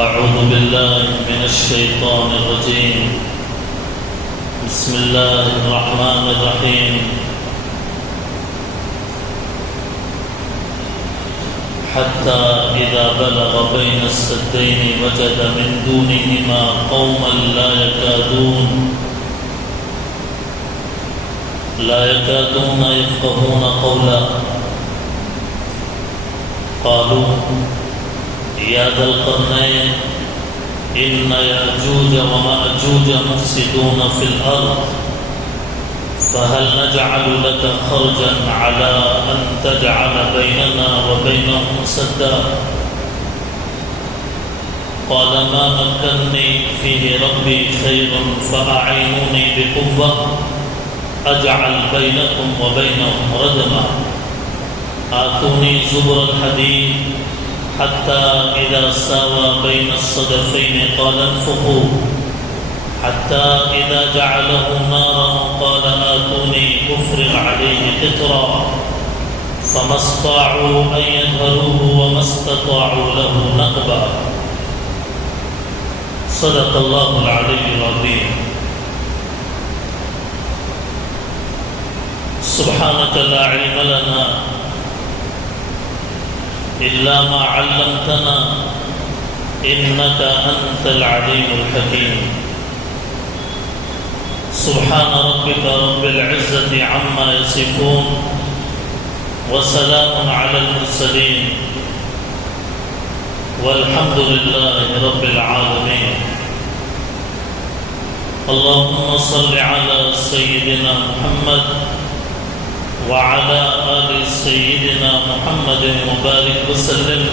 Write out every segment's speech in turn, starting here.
أعوذ بالله من الشيطان الرجيم. بسم الله الرحمن الرحيم. حتى إذا بلغ بين السدين وجد من دونهما قوما لا يكادون يفقهون قولا. قالوا يا ذا القرنين إن يأجوج ومأجوج مفسدون في الأرض فهل نجعل لك خرجا على أن تجعل بيننا وبينهم سدا؟ قال ما مكنني فيه ربي خير فأعينوني بقوة أجعل بينكم وبينهم ردما. آتوني زبر الحديد حتى إذا ساوى بين الصدفين قال انفخوا حتى إذا جعله نارا قال آتوني أفرغ عليه قطرا فما استطاعوا أن يظهروه وما استطاعوا له نقبا. صدق الله العلي العظيم. سبحانك لا علم لنا إلا ما علمتنا إنك أنت العليم الحكيم. سبحان ربك رب العزة عما يصفون وسلام على المرسلين والحمد لله رب العالمين. اللهم صل على سيدنا محمد وعلى آل سيدنا محمد وبارك وسلم.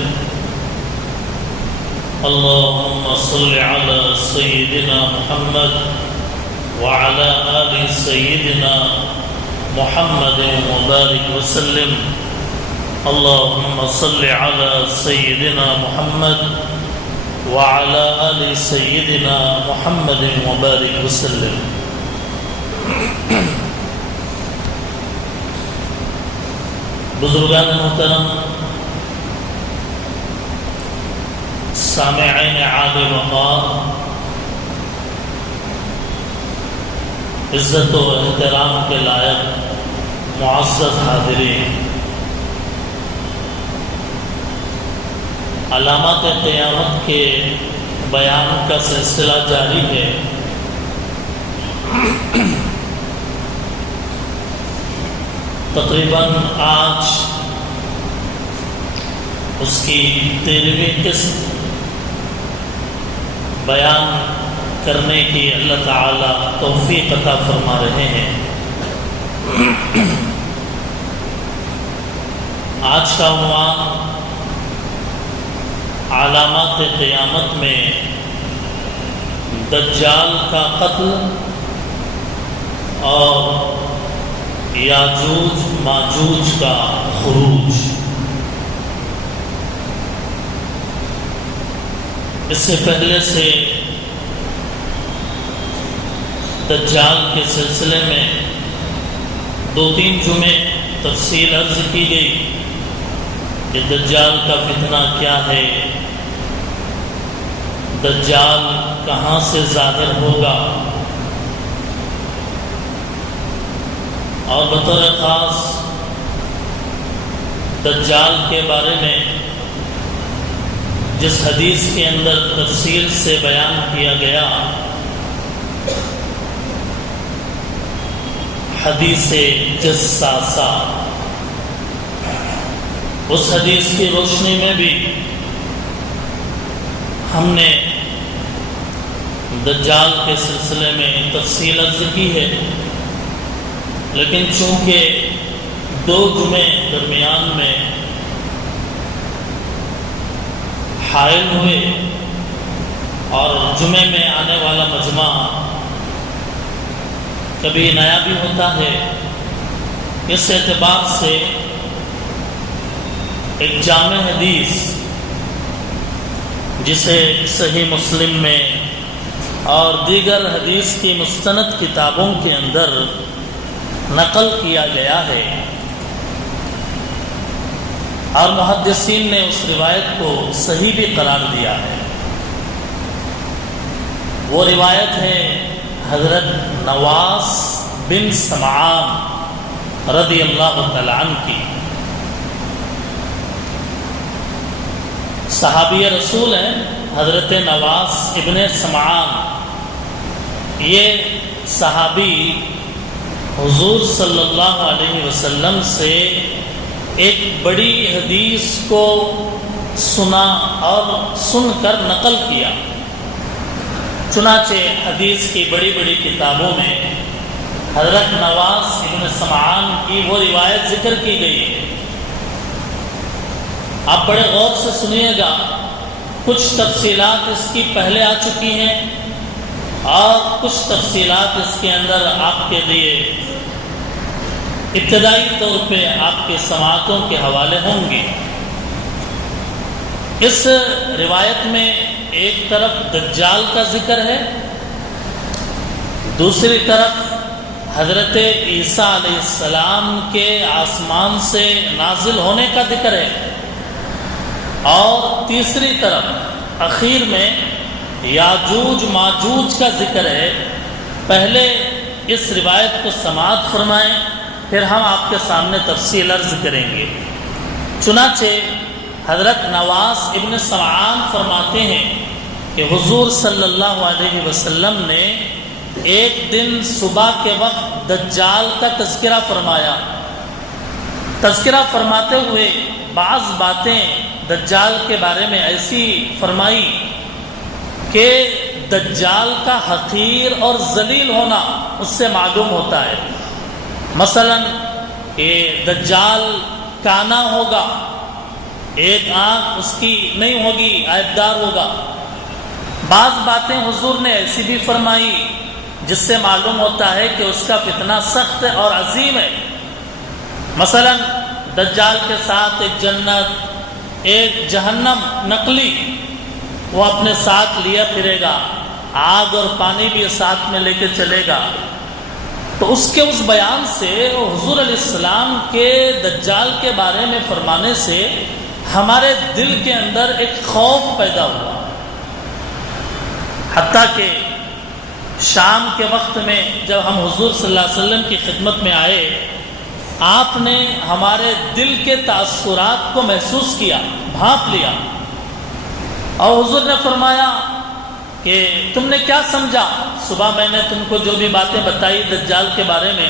اللهم صل على سيدنا محمد وعلى آل سيدنا محمد وبارك وسلم. اللهم صل على سيدنا محمد وعلى آل سيدنا محمد وبارك وسلم. بزرگان محترم، سامعین عالی وقار، عزت و احترام کے لائق معزز حاضرین، علامات قیامت کے بیان کا سلسلہ جاری ہے۔ تقریباً آج اس کی 13ویں قسط بیان کرنے کی اللہ تعالی توفیق عطا فرما رہے ہیں۔ آج کا عنوان علامات قیامت میں دجال کا قتل اور یاجوج ماجوج کا خروج۔ اس سے پہلے سے دجال کے سلسلے میں 2-3 جمعے تفصیل عرض کی گئی کہ دجال کا فتنہ کیا ہے، دجال کہاں سے ظاہر ہوگا، اور بطور خاص دجال کے بارے میں جس حدیث کے اندر تفصیل سے بیان کیا گیا، حدیث جساسہ، اس حدیث کی روشنی میں بھی ہم نے دجال کے سلسلے میں تفصیل عرض کی ہے، لیکن چونکہ 2 جمعے درمیان میں حائل ہوئے اور جمعے میں آنے والا مجمع کبھی نیا بھی ہوتا ہے، اس اعتبار سے ایک جامع حدیث جسے صحیح مسلم میں اور دیگر حدیث کی مستند کتابوں کے اندر نقل کیا گیا ہے، اور محدثین نے اس روایت کو صحیح بھی قرار دیا ہے۔ وہ روایت ہے حضرت نواس بن سمعان رضی اللہ تعالی عنہ کی. صحابی رسول ہیں حضرت نواس ابن سمعان. یہ صحابی حضور صلی اللہ علیہ وسلم سے ایک بڑی حدیث کو سنا اور سن کر نقل کیا. چنانچہ حدیث کی بڑی بڑی کتابوں میں حضرت نواس ابن سمعان کی وہ روایت ذکر کی گئی ہے. آپ بڑے غور سے سنیے گا. کچھ تفصیلات اس کی پہلے آ چکی ہیں اور کچھ تفصیلات اس کے اندر آپ کے لیے ابتدائی طور پہ آپ کے سماعتوں کے حوالے ہوں گے. اس روایت میں ایک طرف دجال کا ذکر ہے، دوسری طرف حضرت عیسیٰ علیہ السلام کے آسمان سے نازل ہونے کا ذکر ہے، اور تیسری طرف اخیر میں یاجوج ماجوج کا ذکر ہے. پہلے اس روایت کو سماعت فرمائیں، پھر ہم آپ کے سامنے تفصیل عرض کریں گے. چنانچہ حضرت نواس ابن سمعان فرماتے ہیں کہ حضور صلی اللہ علیہ وسلم نے ایک دن صبح کے وقت دجال کا تذکرہ فرمایا. تذکرہ فرماتے ہوئے بعض باتیں دجال کے بارے میں ایسی فرمائی کہ دجال کا حقیر اور ذلیل ہونا اس سے معلوم ہوتا ہے. مثلا کہ دجال کانا ہوگا، ایک آنکھ اس کی نہیں ہوگی، عیبدار ہوگا. بعض باتیں حضور نے ایسی بھی فرمائی جس سے معلوم ہوتا ہے کہ اس کا فتنہ سخت اور عظیم ہے. مثلا دجال کے ساتھ ایک جنت، ایک جہنم نقلی وہ اپنے ساتھ لیا پھرے گا، آگ اور پانی بھی ساتھ میں لے کے چلے گا. تو اس بیان سے حضور علیہ السلام کے دجال کے بارے میں فرمانے سے ہمارے دل کے اندر ایک خوف پیدا ہوا. حتیٰ کہ شام کے وقت میں جب ہم حضور صلی اللہ علیہ وسلم کی خدمت میں آئے، آپ نے ہمارے دل کے تاثرات کو محسوس کیا، بھانپ لیا، اور حضور نے فرمایا کہ تم نے کیا سمجھا؟ صبح میں نے تم کو جو بھی باتیں بتائی دجال کے بارے میں،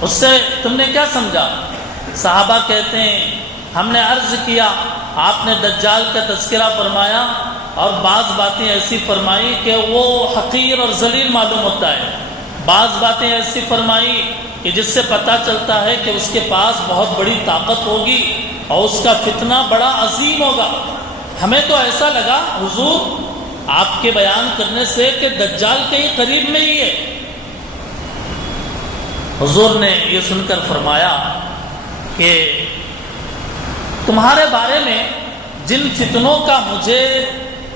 اس سے تم نے کیا سمجھا؟ صحابہ کہتے ہیں ہم نے عرض کیا، آپ نے دجال کا تذکرہ فرمایا اور بعض باتیں ایسی فرمائی کہ وہ حقیر اور ذلیل معلوم ہوتا ہے، بعض باتیں ایسی فرمائی کہ جس سے پتہ چلتا ہے کہ اس کے پاس بہت بڑی طاقت ہوگی اور اس کا فتنہ بڑا عظیم ہوگا. ہمیں تو ایسا لگا حضور آپ کے بیان کرنے سے کہ دجال کے ہی قریب میں ہی ہے. حضور نے یہ سن کر فرمایا کہ تمہارے بارے میں جن فتنوں کا مجھے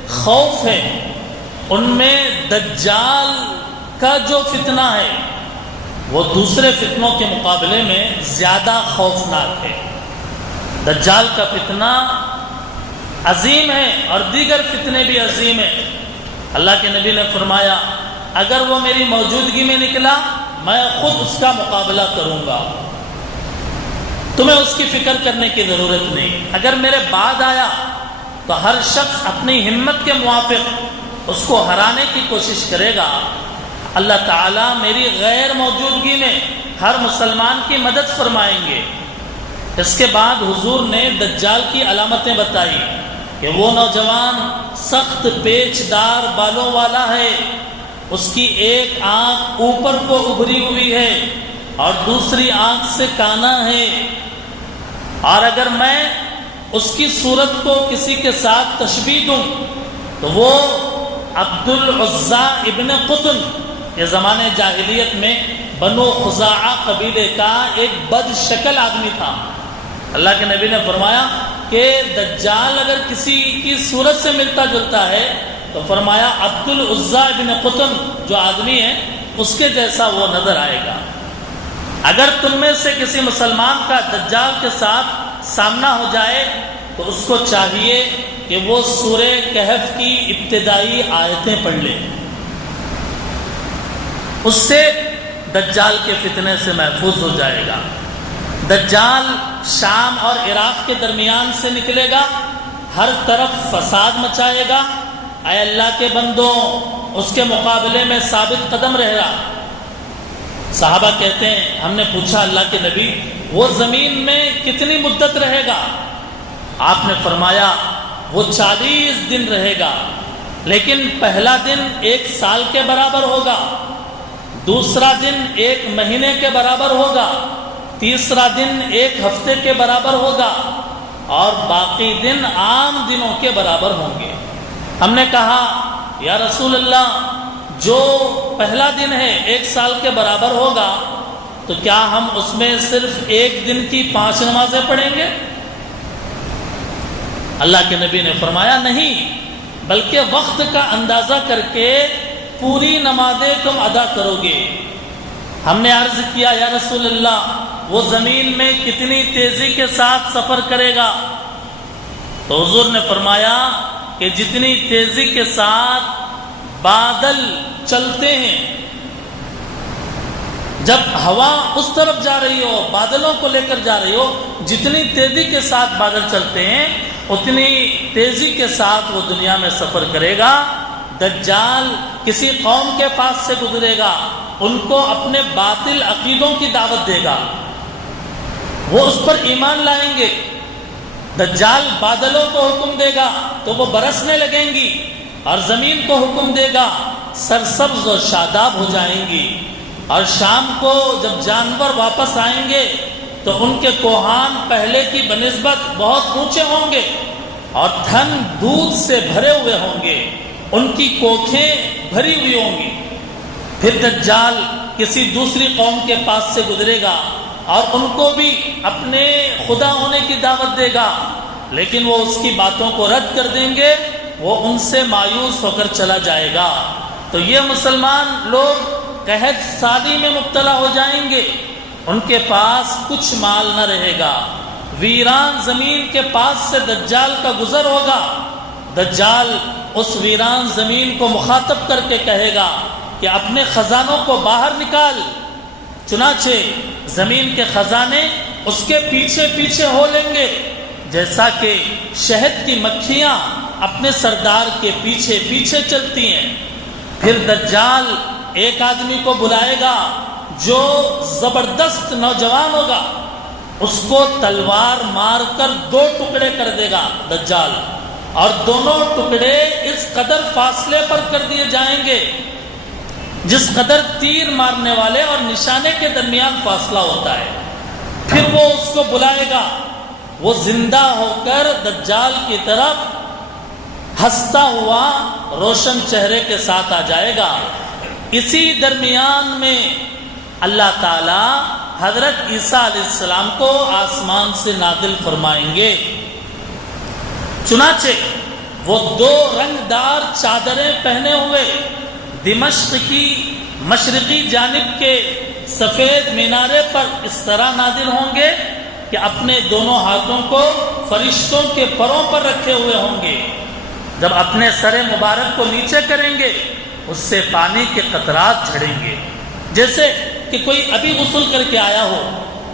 خوف ہے ان میں دجال کا جو فتنہ ہے وہ دوسرے فتنوں کے مقابلے میں زیادہ خوفناک ہے. دجال کا فتنہ عظیم ہے اور دیگر فتنے بھی عظیم ہیں. اللہ کے نبی نے فرمایا اگر وہ میری موجودگی میں نکلا میں خود اس کا مقابلہ کروں گا، تمہیں اس کی فکر کرنے کی ضرورت نہیں. اگر میرے بعد آیا تو ہر شخص اپنی ہمت کے موافق اس کو ہرانے کی کوشش کرے گا. اللہ تعالیٰ میری غیر موجودگی میں ہر مسلمان کی مدد فرمائیں گے. اس کے بعد حضور نے دجال کی علامتیں بتائی کہ وہ نوجوان سخت پیچ دار بالوں والا ہے، اس کی ایک آنکھ اوپر کو ابھری ہوئی ہے اور دوسری آنکھ سے کانا ہے، اور اگر میں اس کی صورت کو کسی کے ساتھ تشبیہ دوں تو وہ عبد العزیٰ ابن قطن، یہ زمانے جاہلیت میں بنو خزاعہ قبیلے کا ایک بد شکل آدمی تھا. اللہ کے نبی نے فرمایا کہ دجال اگر کسی کی صورت سے ملتا جلتا ہے تو فرمایا عبد العزیٰ ابن قطن جو آدمی ہے اس کے جیسا وہ نظر آئے گا. اگر تم میں سے کسی مسلمان کا دجال کے ساتھ سامنا ہو جائے تو اس کو چاہیے کہ وہ سورہ کہف کی ابتدائی آیتیں پڑھ لے. اس سے دجال کے فتنے سے محفوظ ہو جائے گا۔ دجال شام اور عراق کے درمیان سے نکلے گا، ہر طرف فساد مچائے گا۔ اے اللہ کے بندوں، اس کے مقابلے میں ثابت قدم رہے گا۔ صحابہ کہتے ہیں ہم نے پوچھا اللہ کے نبی وہ زمین میں کتنی مدت رہے گا؟ آپ نے فرمایا وہ 40 دن رہے گا، لیکن پہلا دن 1 سال کے برابر ہوگا، دوسرا دن 1 مہینے کے برابر ہوگا، تیسرا دن 1 ہفتے کے برابر ہوگا، اور باقی دن عام دنوں کے برابر ہوں گے۔ ہم نے کہا یا رسول اللہ جو پہلا دن ہے 1 سال کے برابر ہوگا تو کیا ہم اس میں صرف 1 دن کی 5 نمازیں پڑھیں گے؟ اللہ کے نبی نے فرمایا نہیں، بلکہ وقت کا اندازہ کر کے پوری نمازیں تم ادا کرو گے۔ ہم نے عرض کیا یا رسول اللہ وہ زمین میں کتنی تیزی کے ساتھ سفر کرے گا؟ تو حضور نے فرمایا کہ جتنی تیزی کے ساتھ بادل چلتے ہیں، جب ہوا اس طرف جا رہی ہو، بادلوں کو لے کر جا رہی ہو، جتنی تیزی کے ساتھ بادل چلتے ہیں اتنی تیزی کے ساتھ وہ دنیا میں سفر کرے گا۔ دجال کسی قوم کے پاس سے گزرے گا، ان کو اپنے باطل عقیدوں کی دعوت دے گا، وہ اس پر ایمان لائیں گے۔ دجال بادلوں کو حکم دے گا تو وہ برسنے لگیں گی، اور زمین کو حکم دے گا سرسبز و شاداب ہو جائیں گی، اور شام کو جب جانور واپس آئیں گے تو ان کے کوہان پہلے کی بنسبت بہت اونچے ہوں گے اور دھن دودھ سے بھرے ہوئے ہوں گے، ان کی کوکھیں بھری ہوئی ہوں گی۔ پھر دجال کسی دوسری قوم کے پاس سے گزرے گا اور ان کو بھی اپنے خدا ہونے کی دعوت دے گا، لیکن وہ اس کی باتوں کو رد کر دیں گے، وہ ان سے مایوس ہو کر چلا جائے گا۔ تو یہ مسلمان لوگ قحط سالی میں مبتلا ہو جائیں گے، ان کے پاس کچھ مال نہ رہے گا، ویران زمین کے پاس سے دجال کا گزر ہوگا۔ دجال اس ویران زمین کو مخاطب کر کے کہے گا کہ اپنے خزانوں کو باہر نکال، چنانچہ زمین کے خزانے اس کے پیچھے پیچھے ہو لیں گے، جیسا کہ شہد کی مکھیاں اپنے سردار کے پیچھے پیچھے چلتی ہیں۔ پھر دجال ایک آدمی کو بلائے گا جو زبردست نوجوان ہوگا، اس کو تلوار مار کر 2 ٹکڑے کر دے گا دجال، اور دونوں ٹکڑے اس قدر فاصلے پر کر دیے جائیں گے جس قدر تیر مارنے والے اور نشانے کے درمیان فاصلہ ہوتا ہے۔ پھر وہ اس کو بلائے گا، وہ زندہ ہو کر دجال کی طرف ہنستا ہوا روشن چہرے کے ساتھ آ جائے گا۔ اسی درمیان میں اللہ تعالی حضرت عیسیٰ علیہ السلام کو آسمان سے نازل فرمائیں گے۔ چنانچہ وہ 2 رنگدار چادریں پہنے ہوئے دمشق کی مشرقی جانب کے سفید مینارے پر اس طرح نازل ہوں گے کہ اپنے دونوں ہاتھوں کو فرشتوں کے پروں پر رکھے ہوئے ہوں گے۔ جب اپنے سر مبارک کو نیچے کریں گے اس سے پانی کے قطرات جھڑیں گے، جیسے کہ کوئی ابھی غسل کر کے آیا ہو،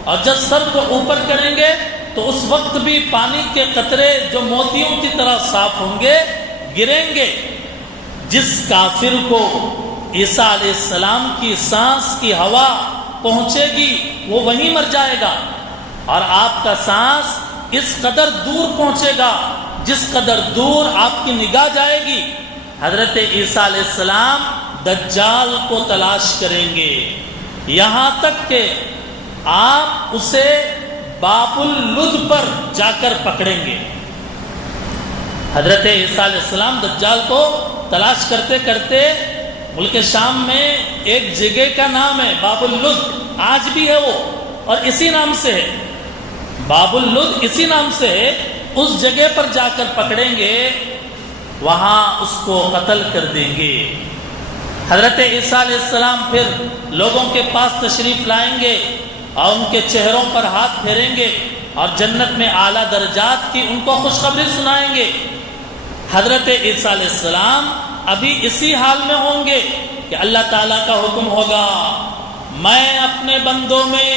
اور جب سر کو اوپر کریں گے تو اس وقت بھی پانی کے قطرے جو موتیوں کی طرح صاف ہوں گے گریں گے۔ جس کافر کو عیسیٰ علیہ السلام کی سانس کی ہوا پہنچے گی وہ وہیں مر جائے گا، اور آپ کا سانس اس قدر دور پہنچے گا جس قدر دور آپ کی نگاہ جائے گی۔ حضرت عیسیٰ علیہ السلام دجال کو تلاش کریں گے یہاں تک کہ آپ اسے باب اللد پر جا کر پکڑیں گے۔ حضرت عیسیٰ علیہ السلام دجال کو تلاش کرتے کرتے ملک شام میں ایک جگہ کا نام ہے باب اللد، آج بھی ہے وہ، اور اسی نام سے ہے، باب اللد اسی نام سے ہے۔ اس جگہ پر جا کر پکڑیں گے، وہاں اس کو قتل کر دیں گے۔ حضرت عیسیٰ علیہ السلام پھر لوگوں کے پاس تشریف لائیں گے اور ان کے چہروں پر ہاتھ پھیریں گے اور جنت میں اعلیٰ درجات کی ان کو خوشخبری سنائیں گے۔ حضرت عیسیٰ علیہ السلام ابھی اسی حال میں ہوں گے کہ اللہ تعالیٰ کا حکم ہوگا میں اپنے بندوں میں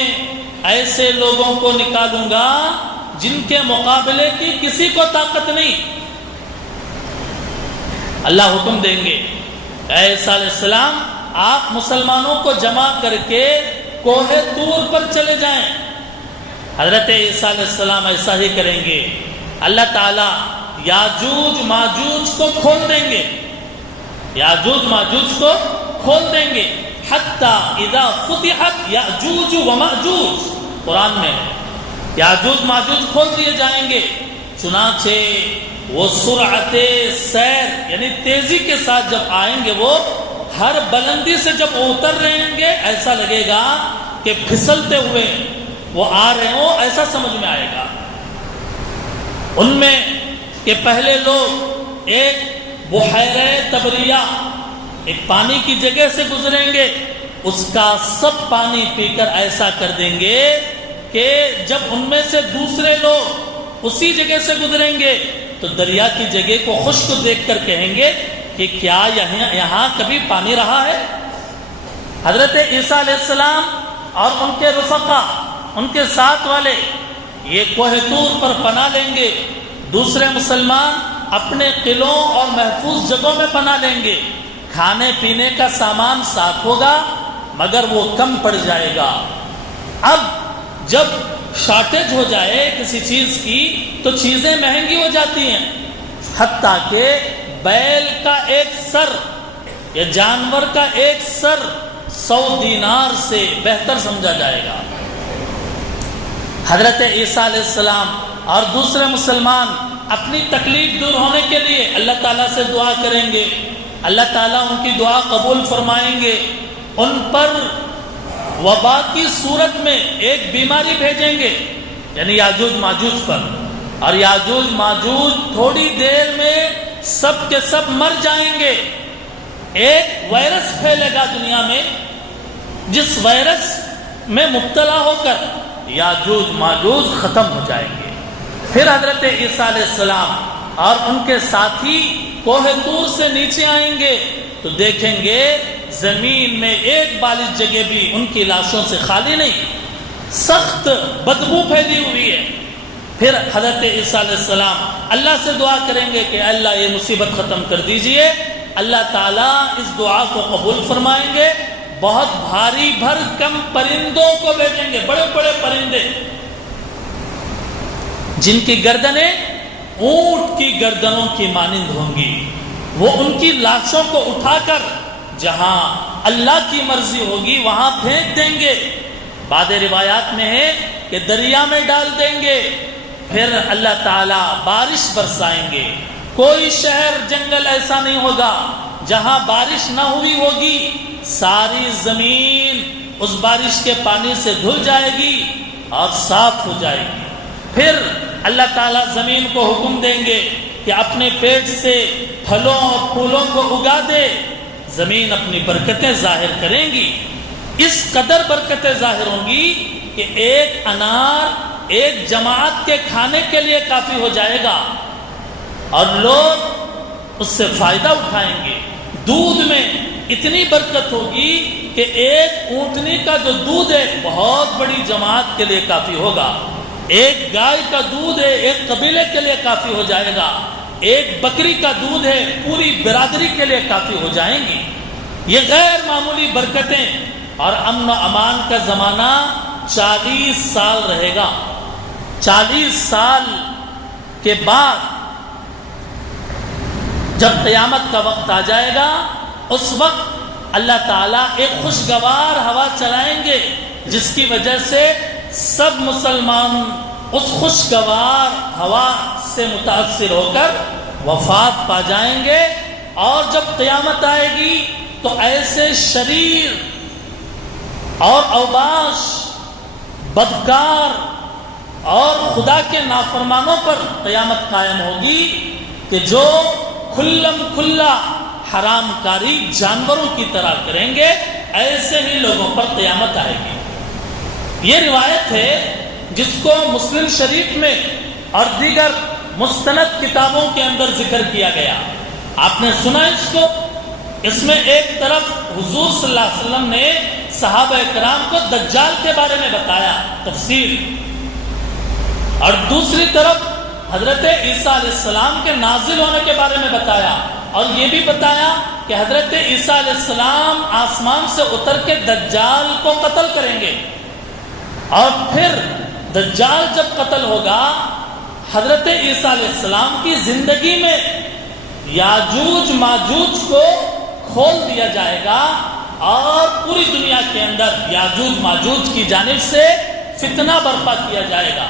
ایسے لوگوں کو نکالوں گا جن کے مقابلے کی کسی کو طاقت نہیں. اللہ حکم دیں گے اے عیسیٰ علیہ السلام آپ مسلمانوں کو جمع کر کے کوہ طور پر چلے جائیں. حضرت عیسیٰ علیہ السلام ایسا ہی کریں گے. اللہ تعالیٰ یاجوج ماجوج کو کھول دیں گے, یاجوج ماجوج کو کھول دیں گے. حتیٰ اذا فتحت یاجوج و ماجوج, قرآن میں یاجوج ماجوج کھول دیے جائیں گے. چنانچہ وہ سرعت سیر یعنی تیزی کے ساتھ جب آئیں گے, وہ ہر بلندی سے جب اتر رہیں گے ایسا لگے گا کہ پھسلتے ہوئے وہ آ رہے ہوں, ایسا سمجھ میں آئے گا. ان میں کہ پہلے لوگ ایک بحیرہ تبریہ, ایک پانی کی جگہ سے گزریں گے, اس کا سب پانی پی کر ایسا کر دیں گے کہ جب ان میں سے دوسرے لوگ اسی جگہ سے گزریں گے تو دریا کی جگہ کو خشک دیکھ کر کہیں گے کہ کیا یہاں کبھی پانی رہا ہے. حضرت عیسیٰ علیہ السلام اور ان کے رفقا, ان کے ساتھ والے یہ کوہ طور پر پناہ لیں گے. دوسرے مسلمان اپنے قلعوں اور محفوظ جگہوں میں پناہ لیں گے. کھانے پینے کا سامان ساتھ ہوگا مگر وہ کم پڑ جائے گا. اب جب شارٹیج ہو جائے کسی چیز کی تو چیزیں مہنگی ہو جاتی ہیں, حتیٰ کہ بیل کا ایک سر یا جانور کا ایک سر 100 دینار سے بہتر سمجھا جائے گا. حضرت عیسیٰ علیہ السلام اور دوسرے مسلمان اپنی تکلیف دور ہونے کے لیے اللہ تعالیٰ سے دعا کریں گے. اللہ تعالیٰ ان کی دعا قبول فرمائیں گے. ان پر وبا کی صورت میں ایک بیماری بھیجیں گے یعنی یاجوج ماجوج پر, اور یاجوج ماجوج تھوڑی دیر میں سب کے سب مر جائیں گے. ایک وائرس پھیلے گا دنیا میں جس وائرس میں مبتلا ہو کر یاجوج ماجوج ختم ہو جائیں گے. پھر حضرت عیسیٰ علیہ السلام اور ان کے ساتھی کوہ طور سے نیچے آئیں گے تو دیکھیں گے زمین میں ایک بالش جگہ بھی ان کی لاشوں سے خالی نہیں, سخت بدبو پھیلی ہوئی ہے. پھر حضرت عیسیٰ علیہ السلام اللہ سے دعا کریں گے کہ اللہ یہ مصیبت ختم کر دیجئے. اللہ تعالیٰ اس دعا کو قبول فرمائیں گے. بہت بھاری بھر کم پرندوں کو بھیجیں گے, بڑے بڑے پرندے جن کی گردنیں اونٹ کی گردنوں کی مانند ہوں گی. وہ ان کی لاشوں کو اٹھا کر جہاں اللہ کی مرضی ہوگی وہاں پھینک دیں گے. بعض روایات میں ہے کہ دریا میں ڈال دیں گے. پھر اللہ تعالیٰ بارش برسائیں گے. کوئی شہر جنگل ایسا نہیں ہوگا جہاں بارش نہ ہوئی ہوگی. ساری زمین اس بارش کے پانی سے دھل جائے گی اور صاف ہو جائے گی. پھر اللہ تعالیٰ زمین کو حکم دیں گے کہ اپنے پیٹ سے پھلوں اور پھولوں کو اگا دے. زمین اپنی برکتیں ظاہر کریں گی. اس قدر برکتیں ظاہر ہوں گی کہ ایک انار ایک جماعت کے کھانے کے لیے کافی ہو جائے گا اور لوگ اس سے فائدہ اٹھائیں گے. دودھ میں اتنی برکت ہوگی کہ ایک اونٹنی کا جو دودھ ہے بہت بڑی جماعت کے لیے کافی ہوگا. ایک گائے کا دودھ ہے ایک قبیلے کے لیے کافی ہو جائے گا. ایک بکری کا دودھ ہے پوری برادری کے لیے کافی ہو جائیں گی. یہ غیر معمولی برکتیں اور امن و امان کا زمانہ 40 سال رہے گا. 40 سال کے بعد جب قیامت کا وقت آ جائے گا اس وقت اللہ تعالیٰ ایک خوشگوار ہوا چلائیں گے جس کی وجہ سے سب مسلمان اس خوشگوار ہوا سے متاثر ہو کر وفات پا جائیں گے. اور جب قیامت آئے گی تو ایسے شریر اور اوباش بدکار اور خدا کے نافرمانوں پر قیامت قائم ہوگی کہ جو کھلم کھلا حرام کاری جانوروں کی طرح کریں گے. ایسے ہی لوگوں پر قیامت آئے گی. یہ روایت ہے جس کو مسلم شریف میں اور دیگر مستند کتابوں کے اندر ذکر کیا گیا. آپ نے سنا اس کو اس میں ایک طرف حضور صلی اللہ علیہ وسلم نے صحابہ کرام کو دجال کے بارے میں بتایا تفصیل، اور دوسری طرف حضرت عیسیٰ علیہ السلام کے نازل ہونے کے بارے میں بتایا، اور یہ بھی بتایا کہ حضرت عیسیٰ علیہ السلام آسمان سے اتر کے دجال کو قتل کریں گے، اور پھر دجال جب قتل ہوگا حضرت عیسیٰ علیہ السلام کی زندگی میں یاجوج ماجوج کو کھول دیا جائے گا، اور پوری دنیا کے اندر یاجوج ماجوج کی جانب سے فتنہ برپا کیا جائے گا،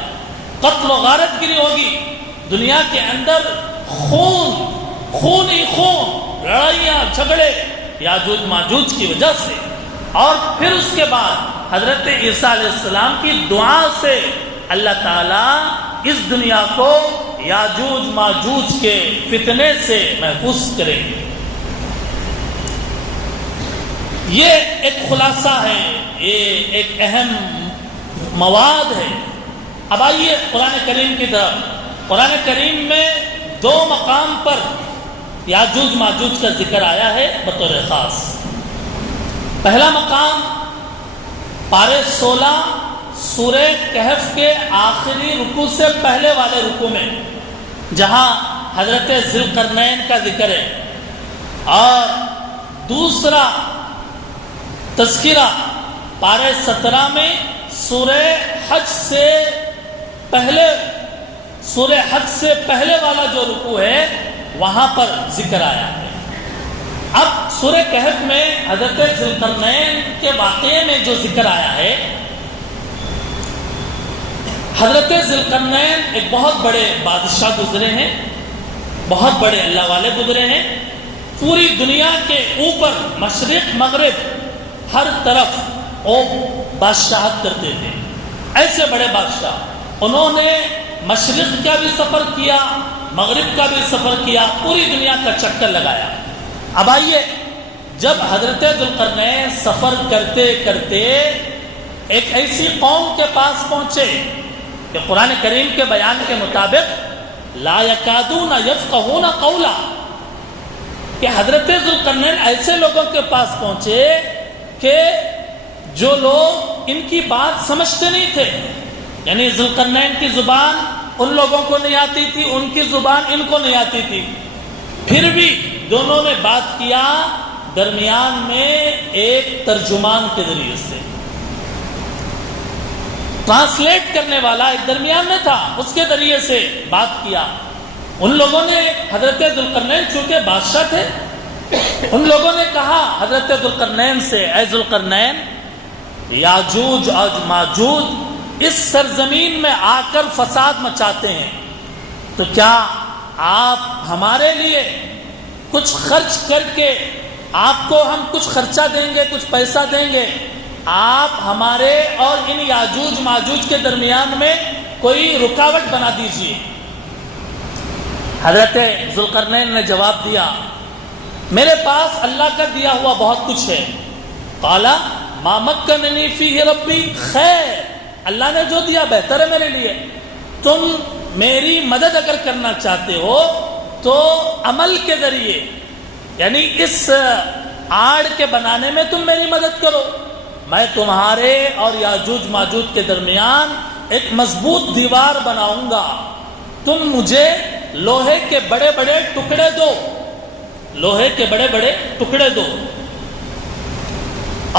قتل و غارت گری ہوگی دنیا کے اندر، خون ہی خون، لڑائیاں جھگڑے یاجوج ماجوج کی وجہ سے، اور پھر اس کے بعد حضرت عیسیٰ علیہ السلام کی دعا سے اللہ تعالیٰ اس دنیا کو یاجوج ماجوج کے فتنے سے محفوظ کریں گے۔ یہ ایک خلاصہ ہے، یہ ایک اہم مواد ہے۔ اب آئیے قرآن کریم کی طرف۔ قرآن کریم میں 2 مقام پر یاجوج ماجوج کا ذکر آیا ہے بطور خاص۔ پہلا مقام پارے 16 سورہ کہف کے آخری رکوع سے پہلے والے رکوع میں، جہاں حضرت ذوالقرنین کا ذکر ہے، اور دوسرا تذکرہ پارے 17 میں سورہ حج سے پہلے والا جو رکوع ہے وہاں پر ذکر آیا ہے۔ اب سورہ کہف میں حضرت ذوالقرنین کے واقعے میں جو ذکر آیا ہے، حضرت ذوالقرنین ایک بہت بڑے بادشاہ گزرے ہیں، بہت بڑے اللہ والے گزرے ہیں، پوری دنیا کے اوپر مشرق مغرب ہر طرف وہ بادشاہت کرتے تھے، ایسے بڑے بادشاہ۔ انہوں نے مشرق کا بھی سفر کیا، مغرب کا بھی سفر کیا، پوری دنیا کا چکر لگایا۔ اب آئیے، جب حضرت ذوالقرنین سفر کرتے کرتے ایک ایسی قوم کے پاس پہنچے کہ قرآن کریم کے بیان کے مطابق لا یکادون یفقہون قولا، کہ حضرت ذوالقرنین ایسے لوگوں کے پاس پہنچے کہ جو لوگ ان کی بات سمجھتے نہیں تھے، یعنی ذوالقرنین کی زبان ان لوگوں کو نہیں آتی تھی، ان کی زبان ان کو نہیں آتی تھی، پھر بھی دونوں نے بات کیا درمیان میں ایک ترجمان کے ذریعے سے، ٹرانسلیٹ کرنے والا ایک درمیان میں تھا، اس کے ذریعے سے بات کیا۔ ان لوگوں نے حضرت ذوالقرنین چونکہ بادشاہ تھے، ان لوگوں نے کہا حضرت ذوالقرنین سے، اے ذوالقرنین، یاجوج اور ماجوج اس سرزمین میں آ کر فساد مچاتے ہیں، تو کیا آپ ہمارے لیے کچھ خرچ کر کے، آپ کو ہم کچھ خرچہ دیں گے، کچھ پیسہ دیں گے، آپ ہمارے اور ان یاجوج ماجوج کے درمیان میں کوئی رکاوٹ بنا دیجیے۔ حضرت ذوالقرنین نے جواب دیا، میرے پاس اللہ کا دیا ہوا بہت کچھ ہے۔ قال ما مکننی فیہ ربی خیر، اللہ نے جو دیا بہتر ہے میرے لیے، تم میری مدد اگر کرنا چاہتے ہو تو عمل کے ذریعے، یعنی اس آڑ کے بنانے میں تم میری مدد کرو، میں تمہارے اور یاجوج ماجوج کے درمیان ایک مضبوط دیوار بناؤں گا، تم مجھے لوہے کے بڑے بڑے ٹکڑے دو، لوہے کے بڑے بڑے ٹکڑے دو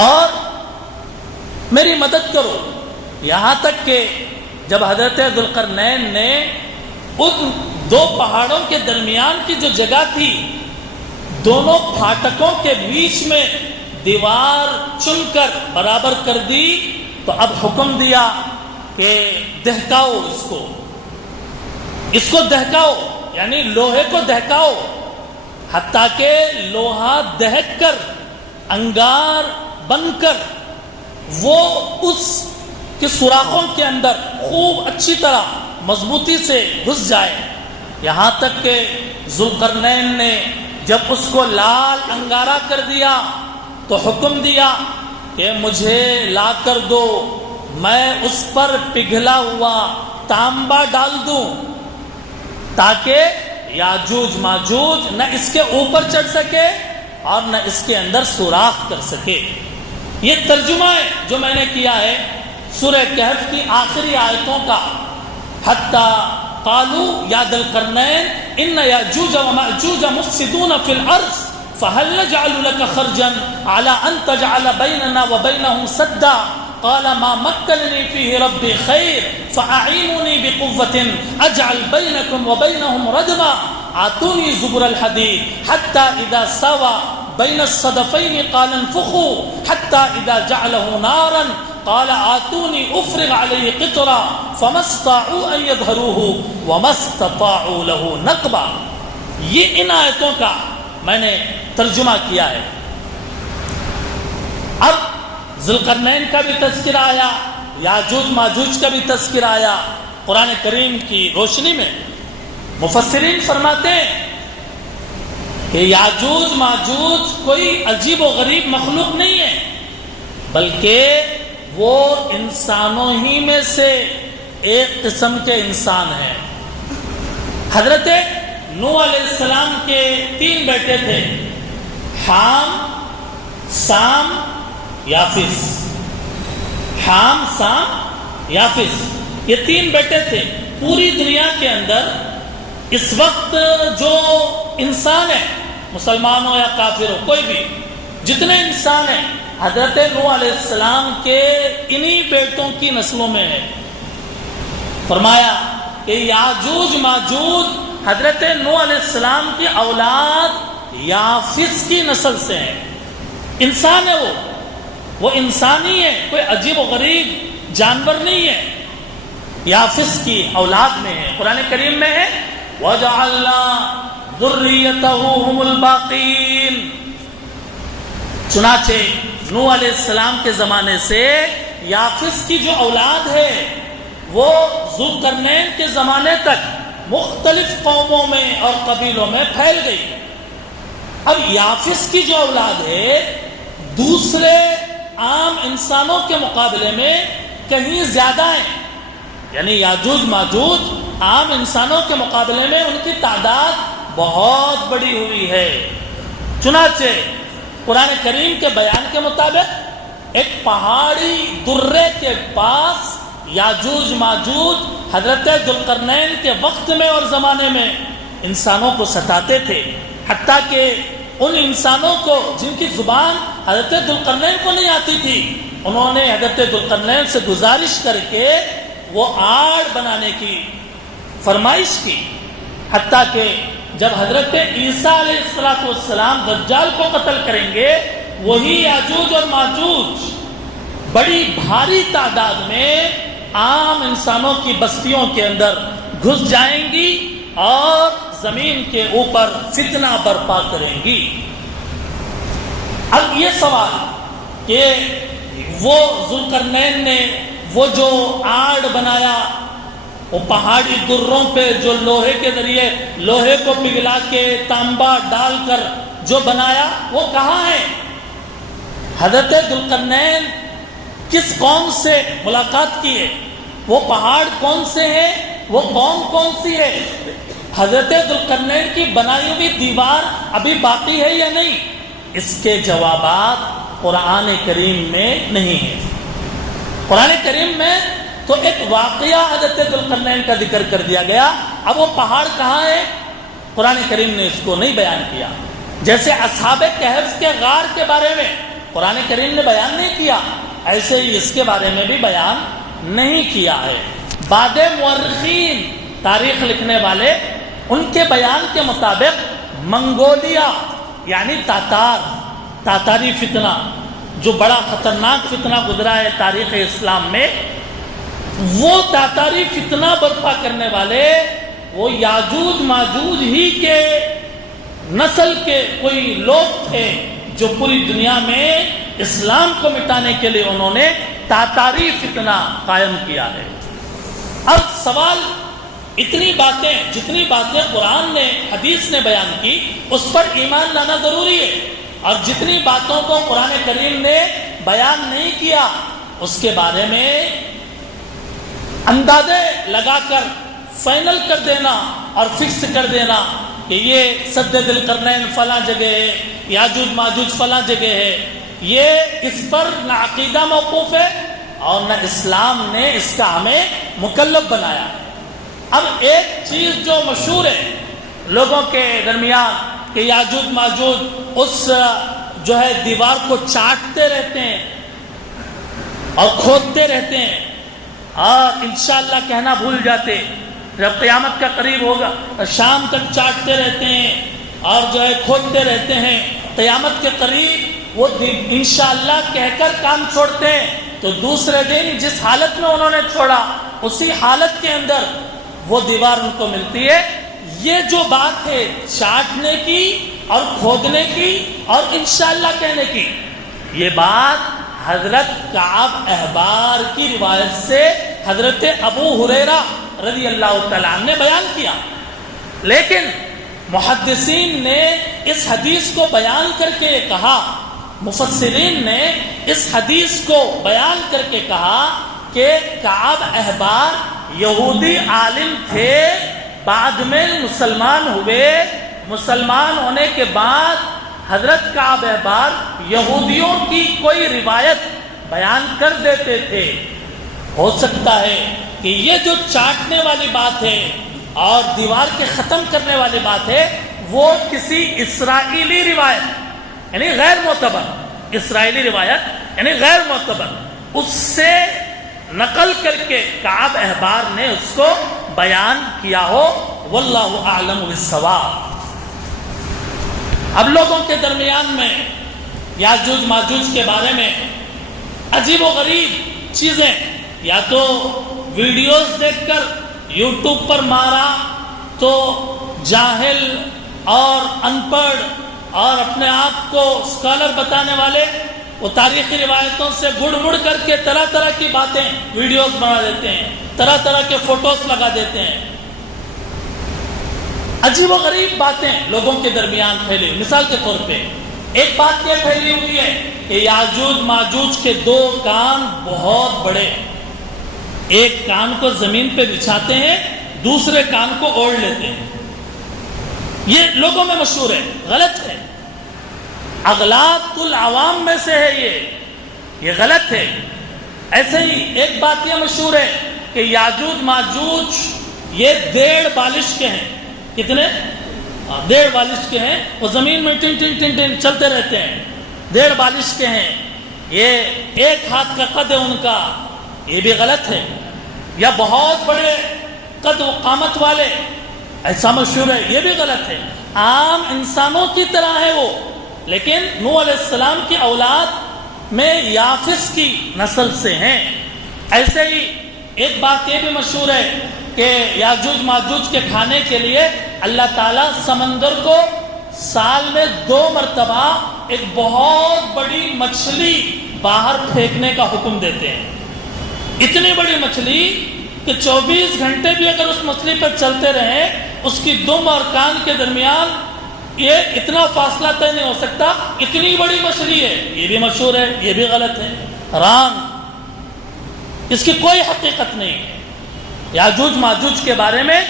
اور میری مدد کرو۔ یہاں تک کہ جب حضرت ذوالقرنین نے ان 2 پہاڑوں کے درمیان کی جو جگہ تھی، دونوں پھاٹکوں کے بیچ میں دیوار چن کر برابر کر دی، تو اب حکم دیا کہ دہکاؤ اس کو دہکاؤ، یعنی لوہے کو دہکاؤ، حتیٰ کہ لوہا دہک کر انگار بن کر وہ اس کے سوراخوں کے اندر خوب اچھی طرح مضبوطی سے گھس جائے۔ یہاں تک کہ ذوالقرنین نے جب اس کو لال انگارہ کر دیا تو حکم دیا کہ مجھے لا کر دو، میں اس پر پگھلا ہوا تانبا ڈال دوں تاکہ یاجوج ماجوج نہ اس کے اوپر چڑھ سکے اور نہ اس کے اندر سوراخ کر سکے۔ یہ ترجمہ ہے جو میں نے کیا ہے سورہ کہف کی آخری آیتوں کا۔ حتی قالوا یا ذا القرنین ان یاجوج وماجوج مفسدون فی الارض فهل نجعل لك خرجا على ان تجعل بيننا وبينهم سدا قال ما مكنني فيه ربي خير فأعينوني بقوة أجعل بينكم وبينهم ردما آتوني زبر الحديد حتى إذا ساوى بين الصدفين قال انفخوا حتى إذا جعله نارا قال آتوني أفرغ عليه قطرا فما استطاعوا أن يظهروه وما استطاعوا له نقبا۔ یہ ان آیتوں کا میں نے ترجمہ کیا ہے۔ اب ذوالقرنین کا بھی تذکرہ آیا، یاجوج ماجوج کا بھی تذکرہ آیا قرآن کریم کی روشنی میں۔ مفسرین فرماتے ہیں کہ یاجوج ماجوج کوئی عجیب و غریب مخلوق نہیں ہے، بلکہ وہ انسانوں ہی میں سے ایک قسم کے انسان ہیں۔ حضرت نوح علیہ السلام کے 3 بیٹے تھے، حام، سام، یافس۔ حام، سام، یافس، یہ 3 بیٹے تھے۔ پوری دنیا کے اندر اس وقت جو انسان ہے، مسلمان ہو یا کافر ہو، کوئی بھی، جتنے انسان ہیں حضرت نوح علیہ السلام کے انہی بیٹوں کی نسلوں میں ہے۔ فرمایا کہ یاجوج ماجوج حضرت نوح علیہ السلام کی اولاد یافس کی نسل سے ہیں۔ انسان ہے وہ انسان ہی ہے، کوئی عجیب و غریب جانور نہیں ہے، یافس کی اولاد میں ہے۔ قرآن کریم میں ہے وَجَعَلْنَا ذُرِّيَّتَهُ هُمُ الْبَاقِينَ۔ چنانچہ نوح علیہ السلام کے زمانے سے یافس کی جو اولاد ہے وہ ذوالقرنین کے زمانے تک مختلف قوموں میں اور قبیلوں میں پھیل گئی۔ اب یافس کی جو اولاد ہے دوسرے عام انسانوں کے مقابلے میں کہیں زیادہ ہیں، یعنی یاجوج ماجوج عام انسانوں کے مقابلے میں ان کی تعداد بہت بڑی ہوئی ہے۔ چنانچہ قرآن کریم کے بیان کے مطابق ایک پہاڑی درے کے پاس یاجوج ماجوج حضرت ذوالقرنین کے وقت میں اور زمانے میں انسانوں کو ستاتے تھے، حتیٰ کہ ان انسانوں کو جن کی زبان حضرت ذوالقرنین کو نہیں آتی تھی، انہوں نے حضرت ذوالقرنین سے گزارش کر کے وہ آڑ بنانے کی فرمائش کی، حتیٰ کہ جب حضرت عیسیٰ علیہ السلام دجال کو قتل کریں گے، وہی یاجوج اور ماجوج بڑی بھاری تعداد میں عام انسانوں کی بستیوں کے اندر گھس جائیں گی اور زمین کے اوپر فتنہ برپا کریں گی۔ اب یہ سوال کہ وہ ذوالقرنین نے وہ جو آڑ بنایا، وہ پہاڑی دروں پہ جو لوہے کے ذریعے لوہے کو پگھلا کے تانبا ڈال کر جو بنایا، وہ کہاں ہے؟ حضرت ذوالقرنین کس قوم سے ملاقات کی ہے؟ وہ پہاڑ کون سے ہیں؟ وہ قوم کون سی ہے؟ حضرت ذوالقرنین کی بنائی ہوئی دیوار ابھی باقی ہے یا نہیں؟ اس کے جوابات قرآن کریم میں نہیں ہیں۔ قرآن کریم میں تو ایک واقعہ حضرت ذوالقرنین کا ذکر کر دیا گیا، اب وہ پہاڑ کہاں ہے قرآن کریم نے اس کو نہیں بیان کیا۔ جیسے اصحاب کہف کے غار کے بارے میں قرآن کریم نے بیان نہیں کیا، ایسے ہی اس کے بارے میں بھی بیان نہیں کیا ہے۔ بعد مورخین، تاریخ لکھنے والے، ان کے بیان کے مطابق منگولیا یعنی تاتاری فتنہ، جو بڑا خطرناک فتنہ گزرا ہے تاریخ اسلام میں، وہ تاتاری فتنہ برپا کرنے والے وہ یاجوج ماجوج ہی کے نسل کے کوئی لوگ تھے جو پوری دنیا میں اسلام کو مٹانے کے لیے انہوں نے تاتاری فتنہ قائم کیا ہے۔ اب سوال، اتنی باتیں، جتنی باتیں قرآن نے، حدیث نے بیان کی، اس پر ایمان لانا ضروری ہے، اور جتنی باتوں کو قرآن کریم نے بیان نہیں کیا اس کے بارے میں اندازے لگا کر فائنل کر دینا اور فکس کر دینا کہ یہ سد ذوالقرنین فلاں جگہ ہے، یاجوج ماجوج فلاں جگہ ہے، یہ اس پر نہ عقیدہ موقوف ہے اور نہ اسلام نے اس کا ہمیں مکلف بنایا۔ اب ایک چیز جو مشہور ہے لوگوں کے درمیان کہ یاجوج ماجوج اس جو ہے دیوار کو چاٹتے رہتے ہیں اور کھودتے رہتے ہیں اور انشاءاللہ کہنا بھول جاتے، جب قیامت کا قریب ہوگا شام تک چاٹتے رہتے ہیں اور جو ہے کھودتے رہتے ہیں، قیامت کے قریب وہ انشاءاللہ کہہ کر کام چھوڑتے ہیں تو دوسرے دن جس حالت میں انہوں نے چھوڑا اسی حالت کے اندر وہ دیوار ان کو ملتی ہے۔ یہ جو بات ہے چاٹنے کی اور کھودنے کی اور انشاءاللہ کہنے کی، یہ بات حضرت کعب احبار کی روایت سے حضرت ابو ہریرہ رضی اللہ تعالیٰ عنہ نے بیان کیا، لیکن محدثین نے اس حدیث کو بیان کر کے کہا، مفسرین نے اس حدیث کو بیان کر کے کہا کہ کعب احبار یہودی عالم تھے، بعد میں مسلمان ہوئے، مسلمان ہونے کے بعد حضرت کعب احبار یہودیوں کی کوئی روایت بیان کر دیتے تھے۔ ہو سکتا ہے کہ یہ جو چاٹنے والی بات ہے اور دیوار کے ختم کرنے والی بات ہے وہ کسی اسرائیلی روایت یعنی غیر معتبر، اسرائیلی روایت یعنی غیر معتبر، اس سے نقل کر کے کعب احبار نے اس کو بیان کیا ہو، واللہ اعلم بالصواب۔ اب لوگوں کے درمیان میں یاجوج ماجوج کے بارے میں عجیب و غریب چیزیں، یا تو ویڈیوز دیکھ کر یوٹیوب پر مارا تو جاہل اور ان پڑھ اور اپنے آپ کو اسکالر بتانے والے وہ تاریخی روایتوں سے گڑ گڑ کر کے طرح طرح کی باتیں ویڈیوز بنا دیتے ہیں، طرح طرح کے فوٹوز لگا دیتے ہیں، عجیب و غریب باتیں لوگوں کے درمیان پھیلی۔ مثال کے طور پہ ایک بات یہ پھیلی ہوئی ہے کہ یاجوج ماجوج کے دو کان بہت بڑے، ایک کان کو زمین پہ بچھاتے ہیں، دوسرے کان کو اوڑھ لیتے ہیں۔ یہ لوگوں میں مشہور ہے، غلط ہے، اغلاط العوام میں سے ہے، یہ غلط ہے۔ ایسے ہی ایک بات یہ مشہور ہے کہ یاجوج ماجوج یہ 1.5 بالش کے ہیں۔ کتنے؟ 1.5 بالش کے ہیں، وہ زمین میں ٹن ٹن ٹن ٹن چلتے رہتے ہیں، 1.5 بالش کے ہیں، یہ 1 ہاتھ کا قد ہے ان کا، یہ بھی غلط ہے۔ یا بہت بڑے قد و قامت والے، ایسا مشہور ہے، یہ بھی غلط ہے۔ عام انسانوں کی طرح ہے وہ، لیکن نوح علیہ السلام کی اولاد میں یافس کی نسل سے ہیں۔ ایسے ہی ایک بات یہ بھی مشہور ہے کہ یاجوج ماجوج کے کھانے کے لیے اللہ تعالیٰ سمندر کو سال میں 2 مرتبہ ایک بہت بڑی مچھلی باہر پھینکنے کا حکم دیتے ہیں۔ اتنی بڑی مچھلی کہ 24 گھنٹے بھی اگر اس مچھلی پر چلتے رہیں اس کی دم اور کان کے درمیان یہ اتنا فاصلہ طے نہیں ہو سکتا، اتنی بڑی مچھلی ہے، یہ بھی مشہور ہے، یہ بھی غلط ہے، رانگ، اس کی کوئی حقیقت نہیں ہے۔ یاجوج ماجوج کے بارے میں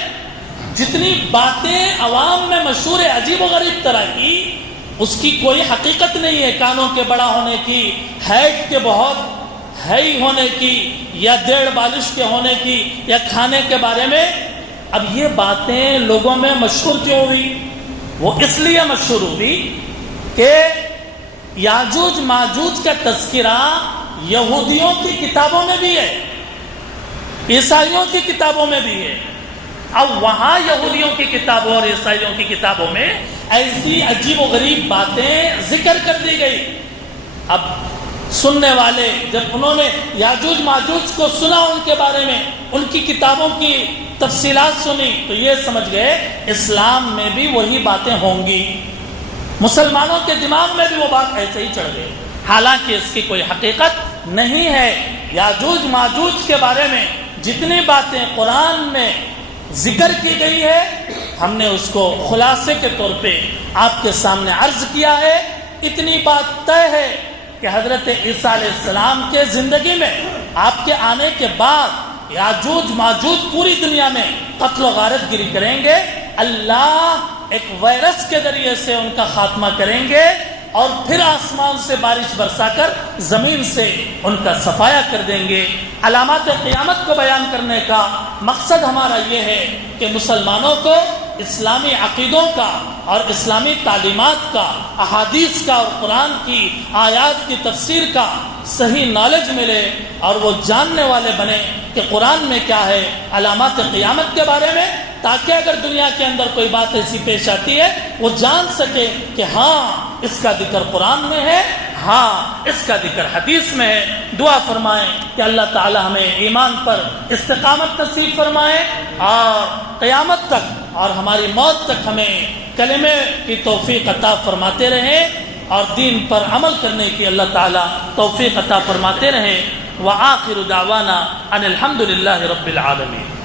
جتنی باتیں عوام میں مشہور ہے عجیب و غریب طرح کی، اس کی کوئی حقیقت نہیں ہے، کانوں کے بڑا ہونے کی، ہائٹ کے بہت ہائی ہونے کی، یا 1.5 بالش کے ہونے کی، یا کھانے کے بارے میں۔ اب یہ باتیں لوگوں میں مشہور کیوں ہوئی؟ وہ اس لیے مشہور ہوئی کہ یاجوج ماجوج کا تذکرہ یہودیوں کی کتابوں میں بھی ہے، عیسائیوں کی کتابوں میں بھی ہے۔ اب وہاں یہودیوں کی کتابوں اور عیسائیوں کی کتابوں میں ایسی عجیب و غریب باتیں ذکر کر دی گئی۔ اب سننے والے جب انہوں نے یاجوج ماجوج کو سنا، ان کے بارے میں ان کی کتابوں کی تفصیلات سنی، تو یہ سمجھ گئے اسلام میں بھی وہی باتیں ہوں گی، مسلمانوں کے دماغ میں بھی وہ بات ایسے ہی چڑھ گئی، حالانکہ اس کی کوئی حقیقت نہیں ہے۔ یاجوج ماجوج کے بارے میں جتنی باتیں قرآن میں ذکر کی گئی ہے ہم نے اس کو خلاصے کے طور پہ آپ کے سامنے عرض کیا ہے۔ اتنی بات طے ہے کہ حضرت عیسیٰ علیہ السلام کے زندگی میں، آپ کے آنے کے بعد یاجوج ماجوج پوری دنیا میں قتل و غارت گری کریں گے۔ اللہ ایک وائرس کے ذریعے سے ان کا خاتمہ کریں گے اور پھر آسمان سے بارش برسا کر زمین سے ان کا صفایا کر دیں گے۔ علامات قیامت کو بیان کرنے کا مقصد ہمارا یہ ہے کہ مسلمانوں کو اسلامی عقیدوں کا اور اسلامی تعلیمات کا، احادیث کا اور قرآن کی آیات کی تفسیر کا صحیح نالج ملے اور وہ جاننے والے بنے کہ قرآن میں کیا ہے علامات قیامت کے بارے میں، تاکہ اگر دنیا کے اندر کوئی بات ایسی پیش آتی ہے وہ جان سکے کہ ہاں اس کا ذکر قرآن میں ہے، ہاں اس کا ذکر حدیث میں ہے۔ دعا فرمائیں کہ اللہ تعالی ہمیں ایمان پر استقامت نصیب فرمائے اور قیامت تک اور ہماری موت تک ہمیں کلمے کی توفیق عطا فرماتے رہیں اور دین پر عمل کرنے کی اللہ تعالی توفیق عطا فرماتے رہیں۔ وآخر دعوانا ان الحمد للہ رب العالمین۔